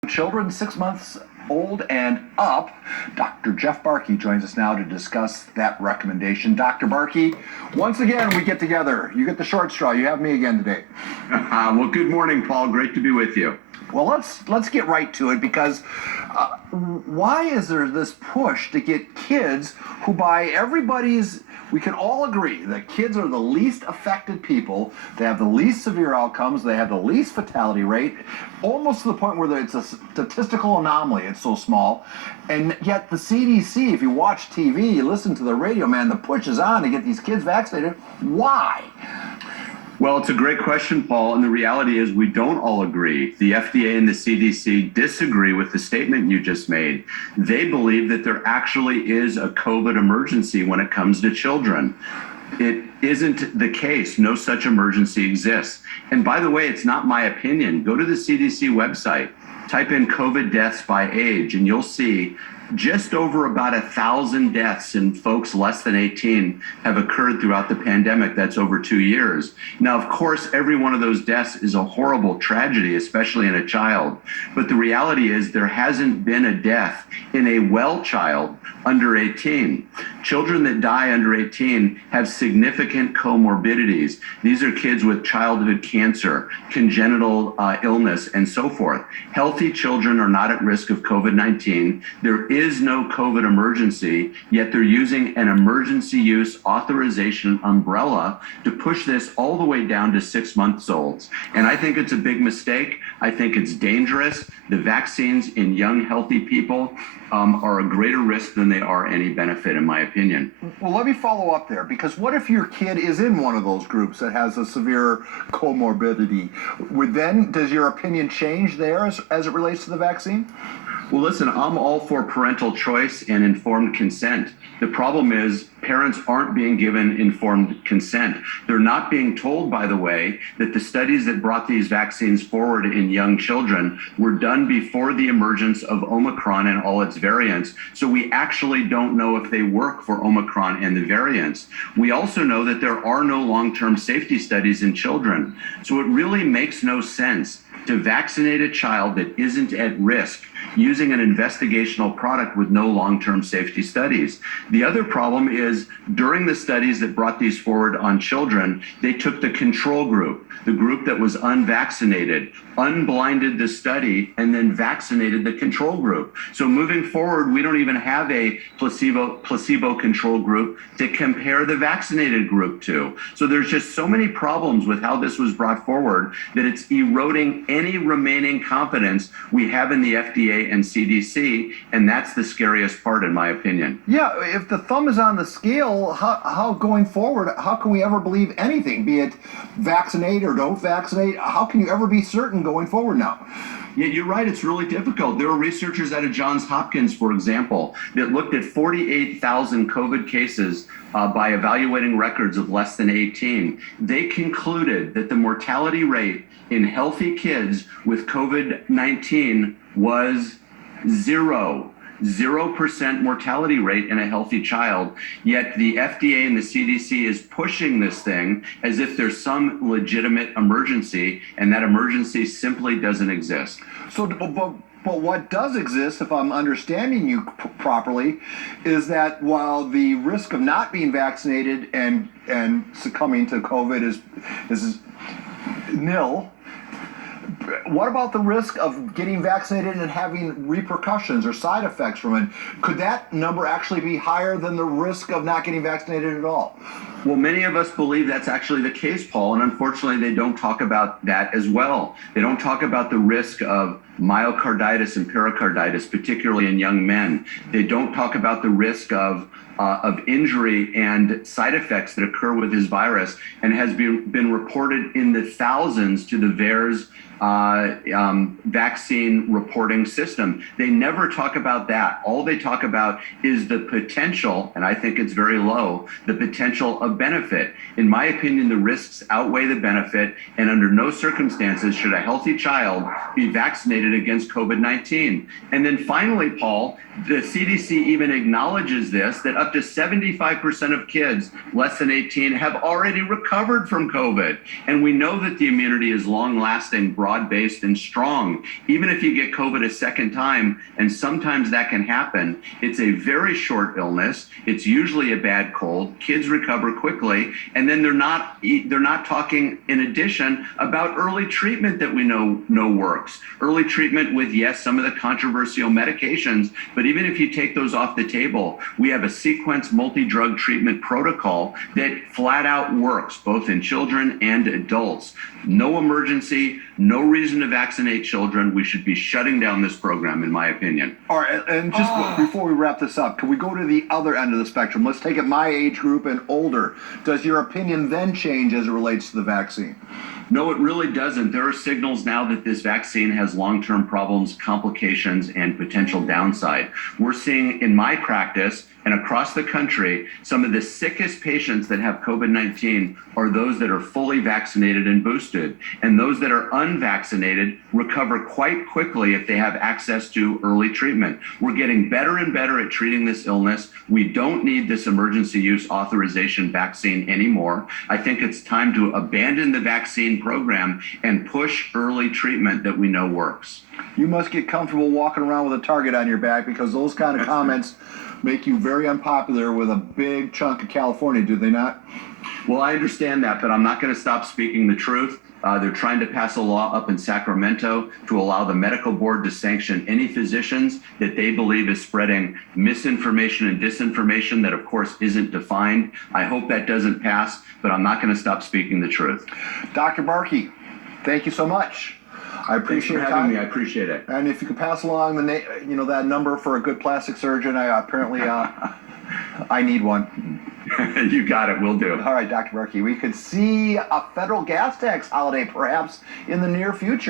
Children 6 months old and up. Dr. Jeff Barke joins us now to discuss that recommendation. Dr. Barke, once again, we get together. You get the short straw. You have me again today. Well, good morning, Paul. Great to be with you. Well, let's get right to it, because why is there this push to get kids who, by everybody's, we can all agree that kids are the least affected people, they have the least severe outcomes, they have the least fatality rate, almost to the point where it's a statistical anomaly, it's so small. And yet the CDC, if you watch TV, you listen to the radio, man, the push is on to get these kids vaccinated. Why? Well, it's a great question, Paul, and the reality is we don't all agree. The FDA and the CDC disagree with the statement you just made. They believe that there actually is a COVID emergency when it comes to children. It isn't the case. No such emergency exists. And by the way, it's not my opinion. Go to the CDC website, type in COVID deaths by age, and you'll see just over about 1,000 deaths in folks less than 18 have occurred throughout the pandemic. That's over 2 years. Now, of course, every one of those deaths is a horrible tragedy, especially in a child. But the reality is there hasn't been a death in a well child under 18. Children that die under 18 have significant comorbidities. These are kids with childhood cancer, congenital illness, and so forth. Healthy children are not at risk of COVID-19. There is no COVID emergency, yet they're using an emergency use authorization umbrella to push this all the way down to 6 months olds. And I think it's a big mistake. I think it's dangerous. The vaccines in young, healthy people are a greater risk than they are any benefit, in my opinion. Well, let me follow up there, because what if your kid is in one of those groups that has a severe comorbidity? Does your opinion change there as it relates to the vaccine? Well, listen, I'm all for parental choice and informed consent. The problem is parents aren't being given informed consent. They're not being told, by the way, that the studies that brought these vaccines forward in young children were done before the emergence of Omicron and all its variants. So we actually don't know if they work for Omicron and the variants. We also know that there are no long-term safety studies in children. So it really makes no sense to vaccinate a child that isn't at risk using an investigational product with no long-term safety studies. The other problem is during the studies that brought these forward on children, they took the control group, the group that was unvaccinated, unblinded the study, and then vaccinated the control group. So moving forward, we don't even have a placebo control group to compare the vaccinated group to. So there's just so many problems with how this was brought forward that it's eroding any remaining confidence we have in the FDA and CDC, and that's the scariest part, in my opinion. Yeah, if the thumb is on the scale, how going forward, how can we ever believe anything, be it vaccinate or don't vaccinate? How can you ever be certain going forward now? Yeah, you're right. It's really difficult. There were researchers out of Johns Hopkins, for example, that looked at 48,000 COVID cases by evaluating records of less than 18. They concluded that the mortality rate in healthy kids with COVID-19 was 0% mortality rate in a healthy child, yet the FDA and the CDC is pushing this thing as if there's some legitimate emergency, and that emergency simply doesn't exist. So, but what does exist, if I'm understanding you properly, is that while the risk of not being vaccinated and succumbing to COVID is nil, what about the risk of getting vaccinated and having repercussions or side effects from it? Could that number actually be higher than the risk of not getting vaccinated at all? Well, many of us believe that's actually the case, Paul, and unfortunately they don't talk about that as well. They don't talk about the risk of myocarditis and pericarditis, particularly in young men. They don't talk about the risk of injury and side effects that occur with this virus, and has been reported in the thousands to the VAERS vaccine reporting system. They never talk about that. All they talk about is the potential, and I think it's very low, the potential of benefit. In my opinion, the risks outweigh the benefit, and under no circumstances should a healthy child be vaccinated against COVID-19. And then finally, Paul, the CDC even acknowledges this, that up to 75% of kids less than 18 have already recovered from COVID. And we know that the immunity is long-lasting, broad broad-based and strong. Even if you get COVID a second time, and sometimes that can happen, it's a very short illness. It's usually a bad cold. Kids recover quickly, and then they're not talking in addition about early treatment that we know works. Early treatment with, yes, some of the controversial medications, but even if you take those off the table, we have a sequence multi-drug treatment protocol that flat out works both in children and adults. No emergency, no reason to vaccinate children. We should be shutting down this program, in my opinion. All right, and just before we wrap this up, can we go to the other end of the spectrum? Let's take it my age group and older. Does your opinion then change as it relates to the vaccine? No, it really doesn't. There are signals now that this vaccine has long-term problems, complications, and potential downside. We're seeing in my practice and across the country, some of the sickest patients that have COVID-19 are those that are fully vaccinated and boosted. And those that are unvaccinated recover quite quickly if they have access to early treatment. We're getting better and better at treating this illness. We don't need this emergency use authorization vaccine anymore. I think it's time to abandon the vaccine program and push early treatment that we know works. You must get comfortable walking around with a target on your back, because those kind of comments make you very unpopular with a big chunk of California, do they not? Well, I understand that, but I'm not going to stop speaking the truth. They're trying to pass a law up in Sacramento to allow the medical board to sanction any physicians that they believe is spreading misinformation and disinformation that, of course, isn't defined. I hope that doesn't pass, but I'm not going to stop speaking the truth. Dr. Barkey, thank you so much. I appreciate Thanks for having me. I appreciate it. And if you could pass along that number for a good plastic surgeon, I need one. You got it. We'll do. All right, Dr. Barkey, we could see a federal gas tax holiday perhaps in the near future.